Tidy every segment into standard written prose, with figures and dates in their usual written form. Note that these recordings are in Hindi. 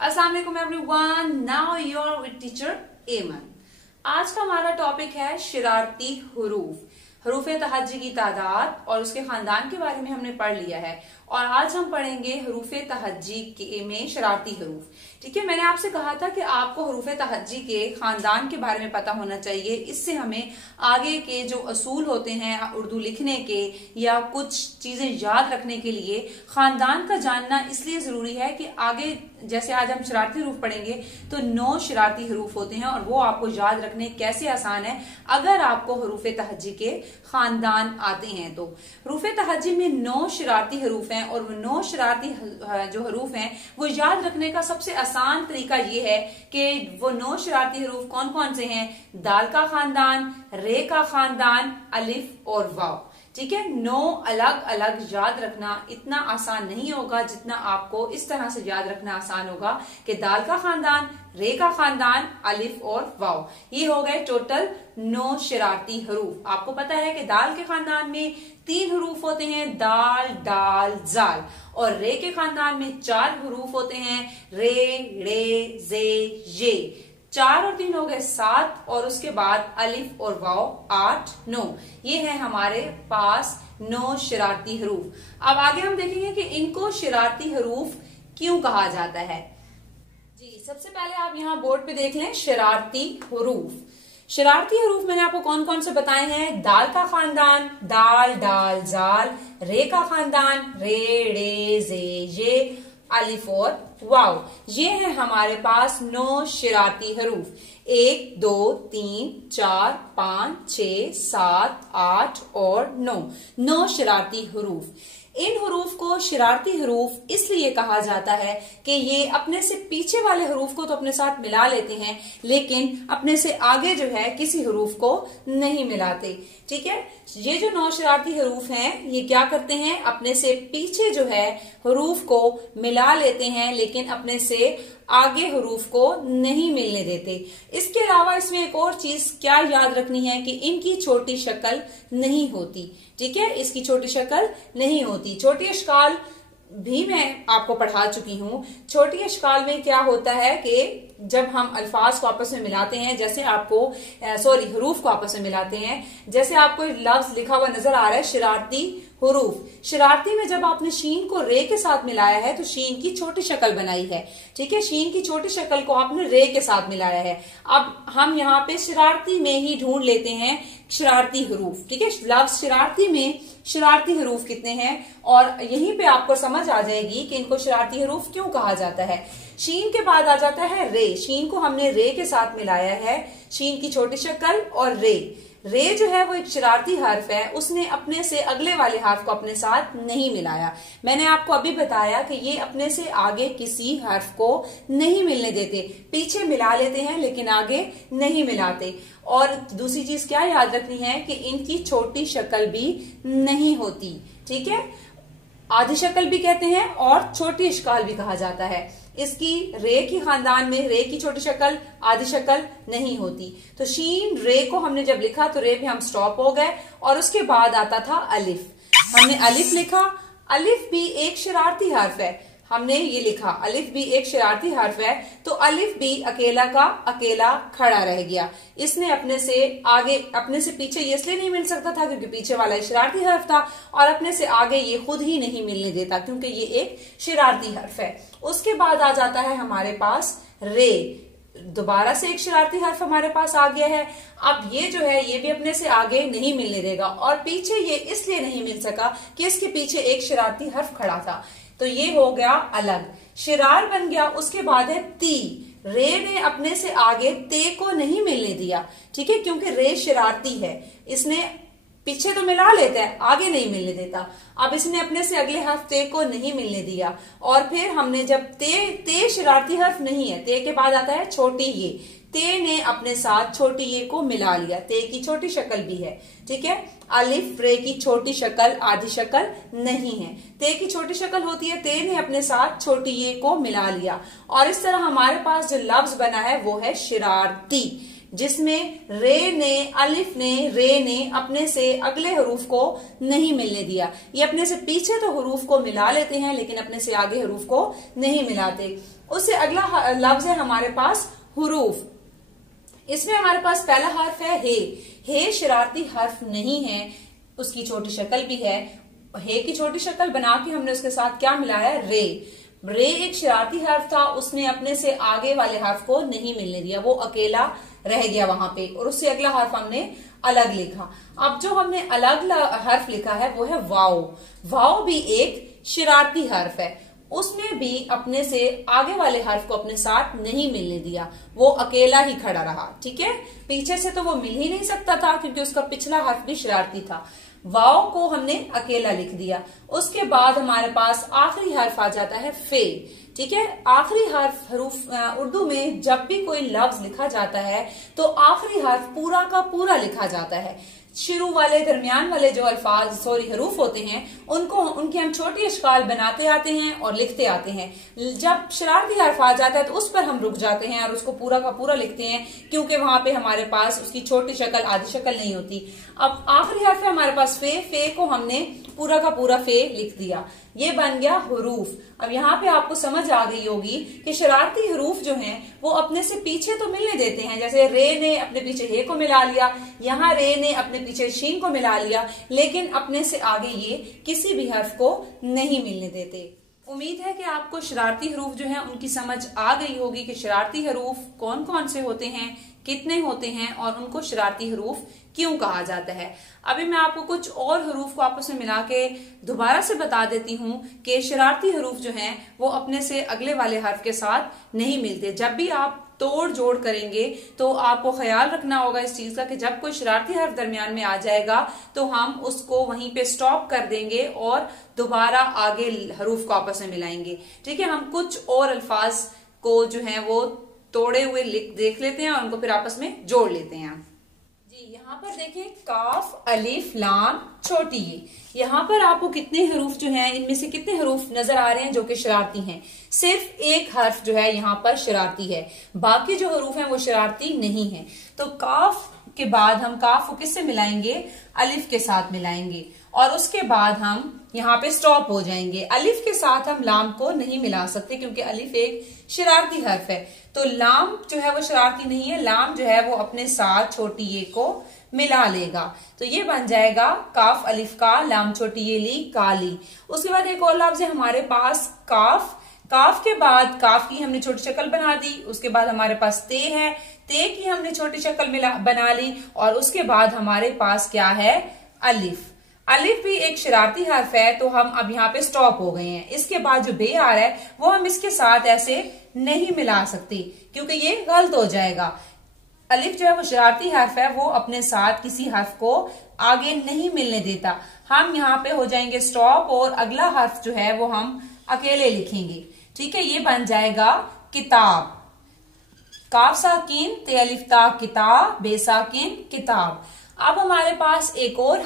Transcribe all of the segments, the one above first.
अस्सलाम वालेकुम everyone, now you are with teacher Eman. आज का हमारा टॉपिक है शरारती हरूफ। हरूफ तहज्जी की तादाद और उसके खानदान के बारे में हमने पढ़ लिया है और आज हम पढ़ेंगे हरूफ तहज्जी में शरारती हरूफ। ठीक है, मैंने आपसे कहा था कि आपको हरूफ तहज्जी के खानदान के बारे में पता होना चाहिए। इससे हमें आगे के जो असूल होते हैं उर्दू लिखने के या कुछ चीजें याद रखने के लिए खानदान का जानना इसलिए जरूरी है कि आगे जैसे आज हम शरारती हरूफ पढ़ेंगे तो 9 शरारती हरूफ होते हैं और वो आपको याद रखने कैसे आसान है अगर आपको हरूफ तहज्जी के खानदान आते हैं। तो हरूफ तहज्जी में 9 शरारती हरूफ हैं और वो 9 शरारती जो हरूफ हैं वो याद रखने का सबसे आसान तरीका ये है कि वो 9 शरारती हरूफ कौन कौन से हैं। दाल का खानदान, रे का खानदान, अलिफ और वाव। ठीक है, 9 अलग अलग याद रखना इतना आसान नहीं होगा जितना आपको इस तरह से याद रखना आसान होगा कि दाल का खानदान, रे का खानदान, अलिफ और वाव। ये हो गए टोटल 9 शरारती हरूफ। आपको पता है कि दाल के खानदान में 3 हरूफ होते हैं, दाल, डाल, जाल, और रे के खानदान में 4 हरूफ होते हैं, रे, रे, जे, ये। 4 और 3 हो गए 7 और उसके बाद अलिफ और वाव 8, 9। ये है हमारे पास 9 शरारती हरूफ। अब आगे हम देखेंगे कि इनको शरारती हरूफ क्यों कहा जाता है। जी, सबसे पहले आप यहाँ बोर्ड पे देख लें शरारती हरूफ। शरारती हरूफ मैंने आपको कौन कौन से बताए हैं। दाल का खानदान, दाल, डाल, जाल। रे का खानदान, रे, रे, जे, ये। अलिफ और वाव। ये है हमारे पास 9 शरारती हरूफ। 1, 2, 3, 4, 5, 6, 7, 8 और 9 शरारती हरूफ। इन हरूफ को शरारती हरूफ इसलिए कहा जाता है कि ये अपने से पीछे वाले हरूफ को तो अपने साथ मिला लेते हैं लेकिन अपने से आगे जो है किसी हरूफ को नहीं मिलाते। ठीक है, ये जो 9 शरारती हरूफ हैं ये क्या करते हैं, अपने से पीछे जो है हरूफ को मिला लेते हैं लेकिन अपने से आगे हरूफ को नहीं मिलने देते। इसके अलावा इसमें एक और चीज क्या याद रखनी है कि इनकी छोटी शक्ल नहीं होती। ठीक है, इसकी छोटी शक्ल नहीं होती। छोटी अशकाल भी मैं आपको पढ़ा चुकी हूँ। छोटी अशकाल में क्या होता है कि जब हम अल्फाज को आपस में मिलाते हैं, जैसे आपको हरूफ को आपस में मिलाते हैं, जैसे आपको लफ्ज लिखा हुआ नजर आ रहा है शरारती हरूफ। शरारती में जब आपने शीन को रे के साथ मिलाया है तो शीन की छोटी शक्ल बनाई है। ठीक है, शीन की छोटी शक्ल को आपने रे के साथ मिलाया है। अब हम यहाँ पे शरारती में ही ढूंढ लेते हैं शरारती हरूफ। ठीक है, लफ्ज शरारती में शरारती हरूफ कितने हैं और यहीं पे आपको समझ आ जाएगी कि इनको शरारती हरूफ क्यों कहा जाता है। शीन के बाद आ जाता है रे। शीन को हमने रे के साथ मिलाया है, शीन की छोटी शक्ल और रे। रे जो है वो एक शरारती हर्फ है, उसने अपने से अगले वाले हर्फ को अपने साथ नहीं मिलाया। मैंने आपको अभी बताया कि ये अपने से आगे किसी हर्फ को नहीं मिलने देते, पीछे मिला लेते हैं लेकिन आगे नहीं मिलाते। और दूसरी चीज क्या याद रखनी है कि इनकी छोटी शक्ल भी नहीं होती। ठीक है, आधी शक्ल भी कहते हैं और छोटी अशकाल भी कहा जाता है। इसकी रे की खानदान में रे की छोटी शक्ल, आधी शक्ल नहीं होती। तो शीन रे को हमने जब लिखा तो रे पे हम स्टॉप हो गए और उसके बाद आता था अलिफ। हमने अलिफ लिखा। अलिफ भी एक शरारती हर्फ है। हमने ये लिखा अलिफ भी एक शरारती हर्फ है तो अलिफ भी अकेला का अकेला खड़ा रह गया। इसने अपने से आगे अपने से पीछे ये इसलिए नहीं मिल सकता था क्योंकि पीछे वाला शरारती हर्फ था और अपने से आगे ये खुद ही नहीं मिलने देता क्योंकि ये एक शरारती हर्फ है। उसके बाद आ जाता है हमारे पास रे। दोबारा से एक शरारती हर्फ हमारे पास आ गया है। अब ये जो है ये भी अपने से आगे नहीं मिलने देगा और पीछे ये इसलिए नहीं मिल सका कि इसके पीछे एक शरारती हर्फ खड़ा था। तो ये हो गया अलग, शिरार बन गया। उसके बाद है ती। रे ने अपने से आगे ते को नहीं मिलने दिया। ठीक है, क्योंकि रे शरारती है, इसने पीछे तो मिला लेता है आगे नहीं मिलने देता। अब इसने अपने से अगले हर्फ ते को नहीं मिलने दिया और फिर हमने जब ते शरारती हर्फ नहीं है, ते के बाद आता है छोटी ये। ते ने अपने साथ छोटी ये को मिला लिया, ते की छोटी शक्ल भी है। ठीक है, अलिफ रे की छोटी शक्ल आधी शक्ल नहीं है, ते की छोटी शक्ल होती है। ते ने अपने साथ छोटी ये को मिला लिया और इस तरह हमारे पास जो लफ्ज बना है वो है शरारती, जिसमें रे ने अलिफ ने रे ने अपने से अगले हरूफ को नहीं मिलने दिया। ये अपने से पीछे तो हरूफ को मिला लेते हैं लेकिन अपने से आगे हरूफ को नहीं मिलाते। उससे अगला लफ्ज है हमारे पास हुरूफ। इसमें हमारे पास पहला हर्फ है हे। हे शरारती हर्फ नहीं है, उसकी छोटी शक्ल भी है। हे की छोटी शक्ल बना के हमने उसके साथ क्या मिलाया, रे। रे एक शरारती हर्फ था, उसने अपने से आगे वाले हर्फ को नहीं मिलने दिया, वो अकेला रह गया वहां पे, और उससे अगला हर्फ हमने अलग लिखा। अब जो हमने अलग हर्फ लिखा है वो है वाओ। वाओ भी एक शरारती हर्फ है, उसने भी अपने से आगे वाले हर्फ को अपने साथ नहीं मिलने दिया, वो अकेला ही खड़ा रहा। ठीक है, पीछे से तो वो मिल ही नहीं सकता था क्योंकि उसका पिछला हर्फ भी शरारती था। वाओ को हमने अकेला लिख दिया। उसके बाद हमारे पास आखिरी हर्फ आ जाता है फे। ठीक है, आखिरी हर्फ उर्दू में जब भी कोई लफ्ज लिखा जाता है तो आखिरी हर्फ पूरा का पूरा लिखा जाता है। शुरू वाले दरमियान वाले जो हरूफ होते हैं उनके हम छोटी अशकाल बनाते आते हैं और लिखते आते हैं। जब शरारती हर्फ आ जाता है तो उस पर हम रुक जाते हैं और उसको पूरा का पूरा लिखते हैं, क्योंकि वहां पे हमारे पास उसकी छोटी शक्ल आधी शक्ल नहीं होती। अब आखिरी हर्फ है हमारे पास फे। फे को हमने पूरा का पूरा फे लिख दिया, ये बन गया हुरूफ। अब यहाँ पे आपको समझ आ गई होगी कि शरारती हुरूफ जो हैं वो अपने से पीछे तो मिलने देते हैं, जैसे रे ने अपने पीछे हे को मिला लिया, यहाँ रे ने अपने पीछे शीन को मिला लिया, लेकिन अपने से आगे ये किसी भी हर्फ को नहीं मिलने देते। उम्मीद है कि आपको शरारती हरूफ जो हैं उनकी समझ आ गई होगी कि शरारती हरूफ कौन कौन से होते हैं, कितने होते हैं और उनको शरारती हरूफ क्यों कहा जाता है। अभी मैं आपको कुछ और हरूफ को आपस में मिला के दोबारा से बता देती हूँ कि शरारती हरूफ जो हैं वो अपने से अगले वाले हर्फ के साथ नहीं मिलते। जब भी आप तोड़ जोड़ करेंगे तो आपको ख्याल रखना होगा इस चीज का कि जब कोई शरारती हर्फ दरमियान में आ जाएगा तो हम उसको वहीं पे स्टॉप कर देंगे और दोबारा आगे हरूफ को आपस में मिलाएंगे। ठीक है, हम कुछ और अल्फाज को जो है वो तोड़े हुए देख लेते हैं और उनको फिर आपस में जोड़ लेते हैं। जी, यहाँ पर देखें काफ अलिफ लाम छोटी ये, यहाँ पर आपको कितने हरूफ जो हैं, इनमें से कितने हरूफ नजर आ रहे हैं जो कि शरारती हैं। सिर्फ एक हर्फ जो है यहाँ पर शरारती है, बाकी जो हरूफ हैं वो शरारती नहीं है। तो काफ के बाद हम काफ को किससे मिलाएंगे, अलिफ के साथ मिलाएंगे और उसके बाद हम यहाँ पे स्टॉप हो जाएंगे। अलिफ के साथ हम लाम को नहीं मिला सकते क्योंकि अलिफ एक शरारती हर्फ है, तो लाम जो है वो शरारती नहीं है। लाम जो है वो अपने साथ छोटी ये को मिला लेगा, तो ये बन जाएगा काफ अलिफ का, लाम छोटी ये ली काली। उसके बाद एक और लफ्ज है हमारे पास काफ। काफ के बाद काफ की हमने छोटी शक्ल बना दी, उसके बाद हमारे पास ते है, ते की हमने छोटी शक्ल बना ली और उसके बाद हमारे पास क्या है, अलिफ। अलिफ भी एक शरारती हर्फ है, तो हम अब यहाँ पे स्टॉप हो गए हैं। इसके बाद जो बे आ रहा है वो हम इसके साथ ऐसे नहीं मिला सकते क्योंकि ये गलत हो जाएगा। अलिफ जो है वो शरारती हर्फ है, वो अपने साथ किसी हर्फ को आगे नहीं मिलने देता। हम यहाँ पे हो जाएंगे स्टॉप और अगला हर्फ जो है वो हम अकेले लिखेंगे। ठीक है, ये बन जाएगा किताब। काफ साकिन ते अलिफ ता किताब, बेसाकिन किताब। अब हमारे पास एक और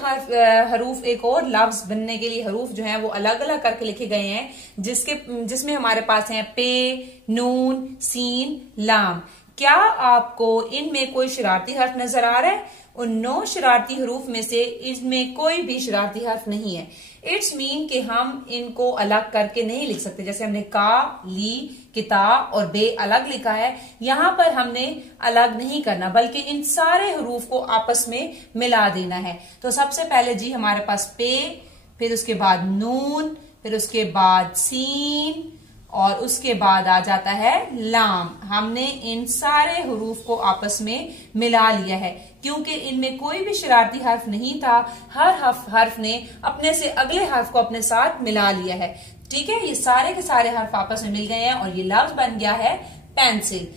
हरूफ, एक और लफ्ज बनने के लिए हरूफ जो है वो अलग अलग करके लिखे गए हैं, जिसमें हमारे पास हैं पे, नून, सीन, लाम। क्या आपको इनमें कोई शरारती हर्फ नजर आ रहा है? उन 9 शरारती हरूफ में से इसमें कोई भी शरारती हर्फ नहीं है। इट्स मीन कि हम इनको अलग करके नहीं लिख सकते। जैसे हमने का, ली, किताब और बे अलग लिखा है, यहाँ पर हमने अलग नहीं करना बल्कि इन सारे हरूफ को आपस में मिला देना है। तो सबसे पहले जी हमारे पास पे, फिर उसके बाद नून, फिर उसके बाद सीन और उसके बाद आ जाता है लाम। हमने इन सारे हरूफ को आपस में मिला लिया है क्योंकि इनमें कोई भी शरारती हर्फ नहीं था। हर हर्फ ने अपने से अगले हर्फ को अपने साथ मिला लिया है। ठीक है, ये सारे के सारे हर्फ आपस में मिल गए हैं और ये लफ्ज बन गया है पेंसिल।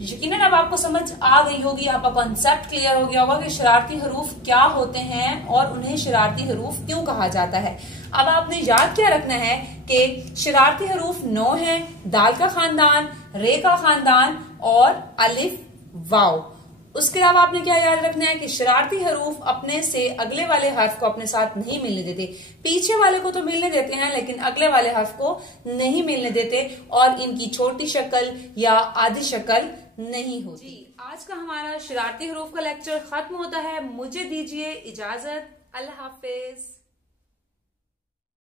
यकीनन अब आपको समझ आ गई होगी, आपका कॉन्सेप्ट क्लियर हो गया होगा कि शरारती हरूफ क्या होते हैं और उन्हें शरारती हरूफ क्यों कहा जाता है। अब आपने याद क्या रखना है कि शरारती हरूफ 9 हैं, दाल का खानदान, रे का खानदान और अलिफ वाव। उसके अलावा आपने क्या याद रखना है कि शरारती हरूफ अपने से अगले वाले हर्फ को अपने साथ नहीं मिलने देते। पीछे वाले को तो मिलने देते हैं लेकिन अगले वाले हर्फ को नहीं मिलने देते और इनकी छोटी शक्ल या आधी शक्ल नहीं होती। आज का हमारा शरारती हरूफ का लेक्चर खत्म होता है। मुझे दीजिए इजाजत। अल्लाह हाफिज।